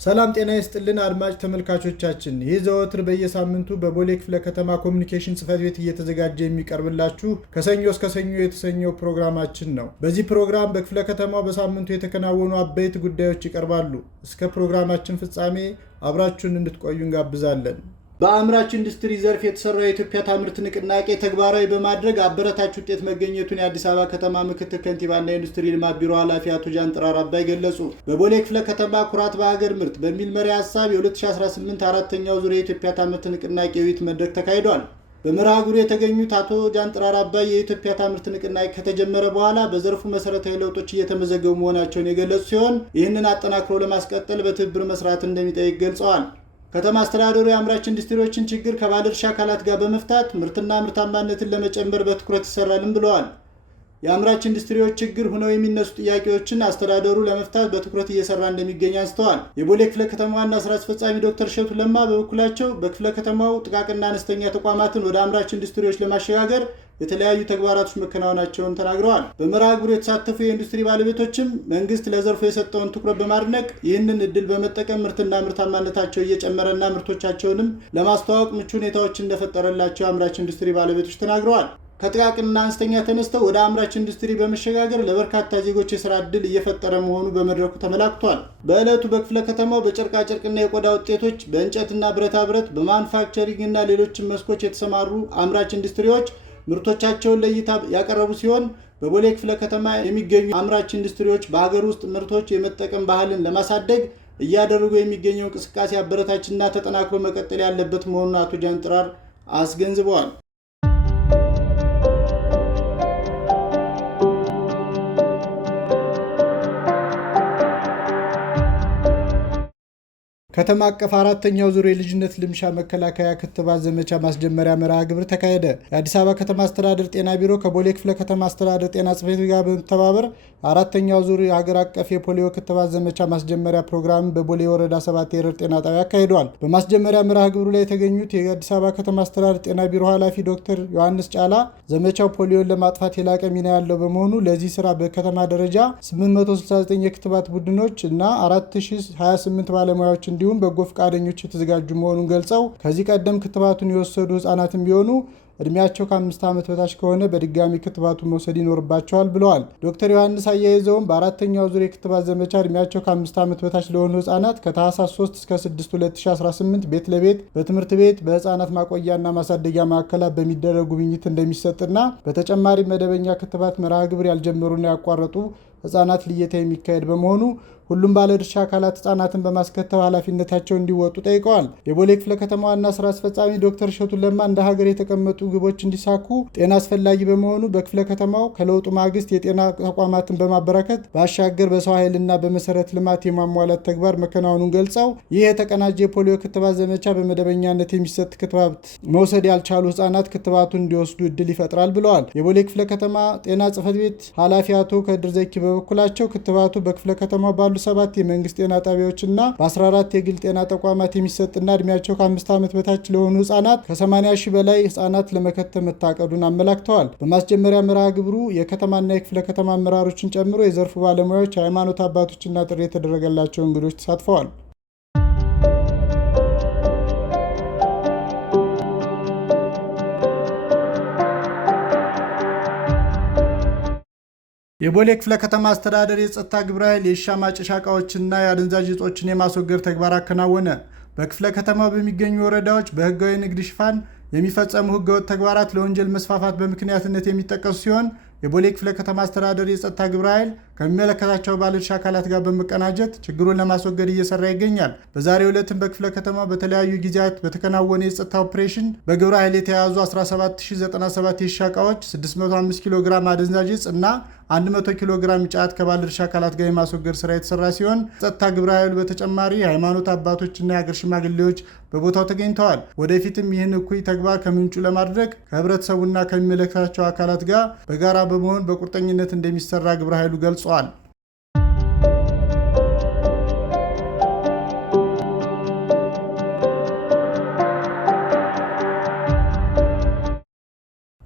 ሰላም ጤና ይስጥልን አድማጭ ተመልካቾቻችን፣ ይህ ዘወትር በየሳምንቱ በቦሌ ክፍለ ከተማ ኮሚኒኬሽን ጽሕፈት ቤት እየተዘጋጀ የሚቀርብላችሁ ከሰኞ እስከ ሰኞ የተሰኘው ፕሮግራማችን ነው። በዚህ ፕሮግራም በክፍለ ከተማው በሳምንቱ የተከናወኑ አበይት ጉዳዮች ይቀርባሉ። እስከ ፕሮግራማችን ፍጻሜ አብራችሁን እንድትቆዩ እንጋብዛለን። በአምራች ኢንዱስትሪ ዘርፍ የተሰራው የኢትዮጵያ ታምርት ንቅናቄ ተግባራዊ በማድረግ አበረታች ውጤት መገኘቱን የአዲስ አበባ ከተማ ምክትል ከንቲባና የኢንዱስትሪ ልማት ቢሮ ኃላፊ አቶ ጃንጥራር አባይ ገለጹ። በቦሌ ክፍለ ከተማ ኩራት በሀገር ምርት በሚል መሪ ሀሳብ የ2018 አራተኛው ዙር የኢትዮጵያ ታምርት ንቅናቄ ውይይት መድረክ ተካሂዷል። በመርሃ ግብሩ የተገኙት አቶ ጃንጥራር አባይ የኢትዮጵያ ታምርት ንቅናቄ ከተጀመረ በኋላ በዘርፉ መሰረታዊ ለውጦች እየተመዘገቡ መሆናቸውን የገለጹ ሲሆን ይህንን አጠናክሮ ለማስቀጠል በትብብር መስራት እንደሚጠይቅ ገልጸዋል። ከተማ አስተዳደሩ የአምራች ኢንዱስትሪዎችን ችግር ከባለድርሻ አካላት ጋር በመፍታት ምርትና ምርታማነትን ለመጨመር በትኩረት ይሰራልም ብለዋል። የአምራች ኢንዱስትሪዎች ችግር ሆነው የሚነሱ ጥያቄዎችን አስተዳደሩ ለመፍታት በትኩረት እየሰራ እንደሚገኝ አንስተዋል። የቦሌ ክፍለ ከተማ ዋና ስራ አስፈጻሚ ዶክተር እሸቱ ለማ በበኩላቸው በክፍለ ከተማው ጥቃቅንና አነስተኛ ተቋማትን ወደ አምራች ኢንዱስትሪዎች ለማሸጋገር የተለያዩ ተግባራቶች መከናወናቸውን ተናግረዋል። በመርሃ ግብሩ የተሳተፉ የኢንዱስትሪ ባለቤቶችም መንግስት ለዘርፉ የሰጠውን ትኩረት በማድነቅ ይህንን እድል በመጠቀም ምርትና ምርታማነታቸው እየጨመረና ምርቶቻቸውንም ለማስተዋወቅ ምቹ ሁኔታዎች እንደፈጠረላቸው የአምራች ኢንዱስትሪ ባለቤቶች ተናግረዋል። ከጥቃቅንና አነስተኛ ተነስተው ወደ አምራች ኢንዱስትሪ በመሸጋገር ለበርካታ ዜጎች የስራ ዕድል እየፈጠረ መሆኑ በመድረኩ ተመላክቷል። በዕለቱ በክፍለ ከተማው በጨርቃጨርቅና የቆዳ ውጤቶች፣ በእንጨትና ብረታ ብረት፣ በማኑፋክቸሪንግና ሌሎችም መስኮች የተሰማሩ አምራች ኢንዱስትሪዎች ምርቶቻቸውን ለእይታ ያቀረቡ ሲሆን በቦሌ ክፍለ ከተማ የሚገኙ አምራች ኢንዱስትሪዎች በሀገር ውስጥ ምርቶች የመጠቀም ባህልን ለማሳደግ እያደረጉ የሚገኘው እንቅስቃሴ አበረታችና ተጠናክሮ መቀጠል ያለበት መሆኑን አቶ ጃንጥራር አስገንዝበዋል። ከተማ አቀፍ አራተኛው ዙር የልጅነት ልምሻ መከላከያ ክትባት ዘመቻ ማስጀመሪያ መርሃ ግብር ተካሄደ። የአዲስ አበባ ከተማ አስተዳደር ጤና ቢሮ ከቦሌ ክፍለ ከተማ አስተዳደር ጤና ጽሕፈት ቤት ጋር በመተባበር አራተኛው ዙር የሀገር አቀፍ የፖሊዮ ክትባት ዘመቻ ማስጀመሪያ ፕሮግራም በቦሌ ወረዳ 7 የረር ጤና ጣቢያ አካሂደዋል። በማስጀመሪያ መርሃ ግብሩ ላይ የተገኙት የአዲስ አበባ ከተማ አስተዳደር ጤና ቢሮ ኃላፊ ዶክተር ዮሐንስ ጫላ ዘመቻው ፖሊዮን ለማጥፋት የላቀ ሚና ያለው በመሆኑ ለዚህ ስራ በከተማ ደረጃ 869 የክትባት ቡድኖች እና 4028 ባለሙያዎች እንዲሁም በጎ ፈቃደኞች የተዘጋጁ መሆኑን ገልጸው ከዚህ ቀደም ክትባቱን የወሰዱ ህጻናትም ቢሆኑ እድሜያቸው ከ5 ዓመት በታች ከሆነ በድጋሚ ክትባቱን መውሰድ ይኖርባቸዋል ብለዋል። ዶክተር ዮሐንስ አያይዘውም በአራተኛው ዙር የክትባት ዘመቻ እድሜያቸው ከ5 ዓመት በታች ለሆኑ ህጻናት ከታህሳስ 3 እስከ 6 2018 ቤት ለቤት በትምህርት ቤት በህጻናት ማቆያና ማሳደጊያ ማዕከላት በሚደረግ ጉብኝት እንደሚሰጥና በተጨማሪ መደበኛ ክትባት መርሃ ግብር ያልጀመሩና ያቋረጡ ህጻናት ልየታ የሚካሄድ በመሆኑ ሁሉም ባለድርሻ አካላት ህጻናትን በማስከተብ ኃላፊነታቸው እንዲወጡ ጠይቀዋል። የቦሌ ክፍለ ከተማ ዋና ስራ አስፈጻሚ ዶክተር እሸቱ ለማ እንደ ሀገር የተቀመጡ ግቦች እንዲሳኩ ጤና አስፈላጊ በመሆኑ በክፍለ ከተማው ከለውጡ ማግስት የጤና ተቋማትን በማበረከት ባሻገር በሰው ኃይልና በመሰረተ ልማት የማሟላት ተግባር መከናወኑን ገልጸው ይህ የተቀናጀ የፖሊዮ ክትባት ዘመቻ በመደበኛነት የሚሰጥ ክትባት መውሰድ ያልቻሉ ህጻናት ክትባቱን እንዲወስዱ እድል ይፈጥራል ብለዋል። የቦሌ ክፍለ ከተማ ጤና ጽሕፈት ቤት ኃላፊ አቶ ከድር ዘኪ በበኩላቸው ክትባቱ በክፍለ ከተማ ባሉ 7 የመንግስት ጤና ጣቢያዎችና በ14 የግል ጤና ተቋማት የሚሰጥና እድሜያቸው ከ5 ዓመት በታች ለሆኑ ህጻናት ከ80 ሺህ በላይ ህጻናት ለመከተብ መታቀዱን አመላክተዋል። በማስጀመሪያ መርሃ ግብሩ የከተማና የክፍለ ከተማ አመራሮችን ጨምሮ የዘርፉ ባለሙያዎች፣ ሃይማኖት አባቶችና ጥሪ የተደረገላቸው እንግዶች ተሳትፈዋል። የቦሌ ክፍለ ከተማ አስተዳደር የጸጥታ ግብረ ኃይል የሺሻ ማጨሻ ዕቃዎችንና የአደንዛዥ ዕፆችን የማስወገድ ተግባር አከናወነ። በክፍለ ከተማው በሚገኙ ወረዳዎች በህጋዊ ንግድ ሽፋን የሚፈጸሙ ህገወጥ ተግባራት ለወንጀል መስፋፋት በምክንያትነት የሚጠቀሱ ሲሆን የቦሌ ክፍለ ከተማ አስተዳደር የጸጥታ ግብረ ኃይል ከሚመለከታቸው ባለድርሻ አካላት ጋር በመቀናጀት ችግሩን ለማስወገድ እየሰራ ይገኛል። በዛሬው ዕለትም በክፍለ ከተማ በተለያዩ ጊዜያት በተከናወነ የጸጥታ ኦፕሬሽን በግብረ ኃይል የተያዙ 17097 የሺሻ ዕቃዎች፣ 605 ኪሎ ግራም አደንዛዥ ዕፅ እና 100 ኪሎ ግራም ጫት ከባለድርሻ አካላት ጋር የማስወገድ ስራ የተሰራ ሲሆን ጸጥታ ግብረ ኃይሉ በተጨማሪ የሃይማኖት አባቶችና የሀገር ሽማግሌዎች በቦታው ተገኝተዋል። ወደፊትም ይህን እኩይ ተግባር ከምንጩ ለማድረግ ከህብረተሰቡና ከሚመለከታቸው አካላት ጋር በጋራ በመሆን በቁርጠኝነት እንደሚሰራ ግብረ ኃይሉ ገልጿል።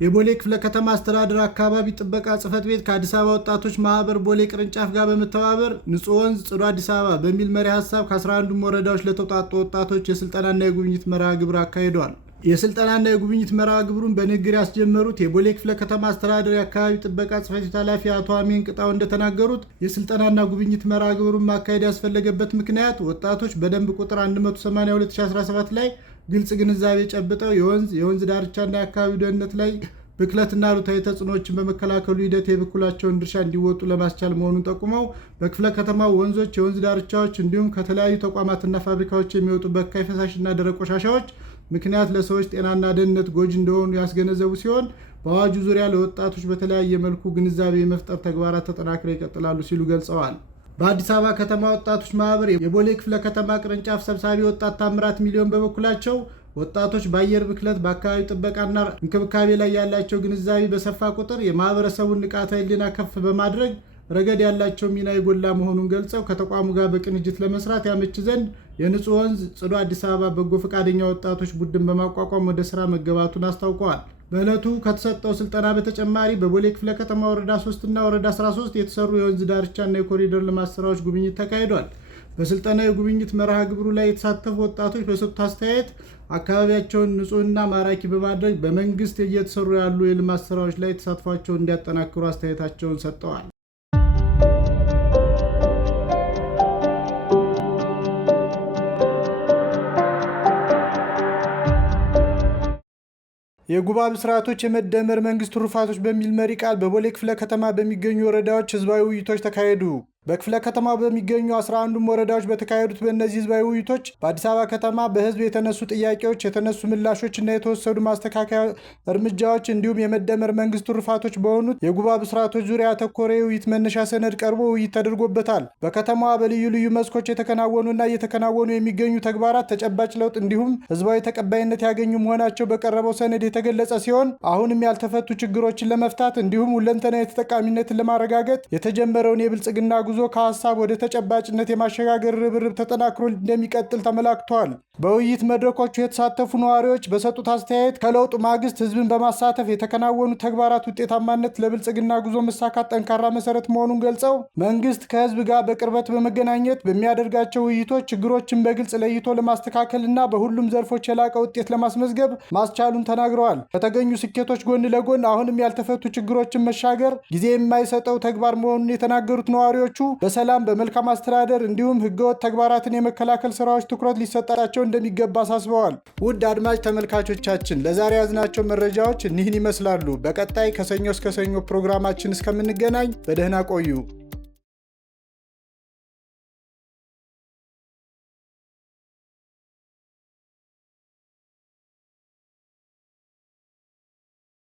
የቦሌ ክፍለ ከተማ አስተዳደር አካባቢ ጥበቃ ጽሕፈት ቤት ከአዲስ አበባ ወጣቶች ማህበር ቦሌ ቅርንጫፍ ጋር በመተባበር ንጹህ ወንዝ ጽዱ አዲስ አበባ በሚል መሪ ሐሳብ ከ11ዱም ወረዳዎች ለተውጣጡ ወጣቶች የስልጠናና የጉብኝት መርሃ ግብር አካሂደዋል። የስልጠናና የጉብኝት መርሃ ግብሩን በንግግር ያስጀመሩት የቦሌ ክፍለ ከተማ አስተዳደር የአካባቢ ጥበቃ ጽሕፈት ቤት ኃላፊ አቶ አሜን ቅጣው እንደተናገሩት የስልጠናና ጉብኝት መርሃ ግብሩን ማካሄድ ያስፈለገበት ምክንያት ወጣቶች በደንብ ቁጥር 182/2017 ላይ ግልጽ ግንዛቤ ጨብጠው የወንዝ ዳርቻና የአካባቢው ደህንነት ላይ ብክለትና አሉታዊ ተጽዕኖዎችን በመከላከሉ ሂደት የበኩላቸውን ድርሻ እንዲወጡ ለማስቻል መሆኑን ጠቁመው በክፍለ ከተማው ወንዞች፣ የወንዝ ዳርቻዎች እንዲሁም ከተለያዩ ተቋማትና ፋብሪካዎች የሚወጡ በካይ ፈሳሽና ደረቅ ቆሻሻዎች ምክንያት ለሰዎች ጤናና ደህንነት ጎጂ እንደሆኑ ያስገነዘቡ ሲሆን በአዋጁ ዙሪያ ለወጣቶች በተለያየ መልኩ ግንዛቤ የመፍጠር ተግባራት ተጠናክረው ይቀጥላሉ ሲሉ ገልጸዋል። በአዲስ አበባ ከተማ ወጣቶች ማህበር የቦሌ ክፍለ ከተማ ቅርንጫፍ ሰብሳቢ ወጣት ታምራት ሚሊዮን በበኩላቸው ወጣቶች በአየር ብክለት፣ በአካባቢ ጥበቃና እንክብካቤ ላይ ያላቸው ግንዛቤ በሰፋ ቁጥር የማህበረሰቡን ንቃተ ህሊና ከፍ በማድረግ ረገድ ያላቸው ሚና የጎላ መሆኑን ገልጸው ከተቋሙ ጋር በቅንጅት ለመስራት ያመች ዘንድ የንጹህ ወንዝ ጽዱ አዲስ አበባ በጎ ፈቃደኛ ወጣቶች ቡድን በማቋቋም ወደ ስራ መገባቱን አስታውቀዋል። በዕለቱ ከተሰጠው ስልጠና በተጨማሪ በቦሌ ክፍለ ከተማ ወረዳ 3 እና ወረዳ 13 የተሰሩ የወንዝ ዳርቻና የኮሪደር ልማት ስራዎች ጉብኝት ተካሂዷል። በስልጠናው የጉብኝት መርሃ ግብሩ ላይ የተሳተፉ ወጣቶች በሰጡት አስተያየት አካባቢያቸውን ንጹህና ማራኪ በማድረግ በመንግስት እየተሰሩ ያሉ የልማት ስራዎች ላይ ተሳትፏቸውን እንዲያጠናክሩ አስተያየታቸውን ሰጥተዋል። የጉባ ብስራቶች የመደመር መንግስት ትሩፋቶች በሚል መሪ ቃል በቦሌ ክፍለ ከተማ በሚገኙ ወረዳዎች ህዝባዊ ውይይቶች ተካሄዱ። በክፍለ ከተማ በሚገኙ 11ዱም ወረዳዎች በተካሄዱት በእነዚህ ህዝባዊ ውይይቶች በአዲስ አበባ ከተማ በህዝብ የተነሱ ጥያቄዎች፣ የተነሱ ምላሾች እና የተወሰዱ ማስተካከያ እርምጃዎች እንዲሁም የመደመር መንግስት ትሩፋቶች በሆኑት የጉባ ብስራቶች ዙሪያ ያተኮረ የውይይት መነሻ ሰነድ ቀርቦ ውይይት ተደርጎበታል። በከተማዋ በልዩ ልዩ መስኮች የተከናወኑና እየተከናወኑ የሚገኙ ተግባራት ተጨባጭ ለውጥ እንዲሁም ህዝባዊ ተቀባይነት ያገኙ መሆናቸው በቀረበው ሰነድ የተገለጸ ሲሆን አሁንም ያልተፈቱ ችግሮችን ለመፍታት እንዲሁም ሁለንተናዊ ተጠቃሚነትን ለማረጋገጥ የተጀመረውን የብልጽግና ጉዞ ከሀሳብ ወደ ተጨባጭነት የማሸጋገር ርብርብ ተጠናክሮ እንደሚቀጥል ተመላክቷል። በውይይት መድረኮቹ የተሳተፉ ነዋሪዎች በሰጡት አስተያየት ከለውጡ ማግስት ህዝብን በማሳተፍ የተከናወኑ ተግባራት ውጤታማነት ለብልጽግና ጉዞ መሳካት ጠንካራ መሰረት መሆኑን ገልጸው መንግስት ከህዝብ ጋር በቅርበት በመገናኘት በሚያደርጋቸው ውይይቶች ችግሮችን በግልጽ ለይቶ ለማስተካከልና በሁሉም ዘርፎች የላቀ ውጤት ለማስመዝገብ ማስቻሉን ተናግረዋል። ከተገኙ ስኬቶች ጎን ለጎን አሁንም ያልተፈቱ ችግሮችን መሻገር ጊዜ የማይሰጠው ተግባር መሆኑን የተናገሩት ነዋሪዎቹ በሰላም በመልካም አስተዳደር እንዲሁም ህገወጥ ተግባራትን የመከላከል ስራዎች ትኩረት ሊሰጣቸው እንደሚገባ አሳስበዋል። ውድ አድማጭ ተመልካቾቻችን ለዛሬ ያዝናቸው መረጃዎች እኒህን ይመስላሉ። በቀጣይ ከሰኞ እስከ ሰኞ ፕሮግራማችን እስከምንገናኝ በደህና ቆዩ።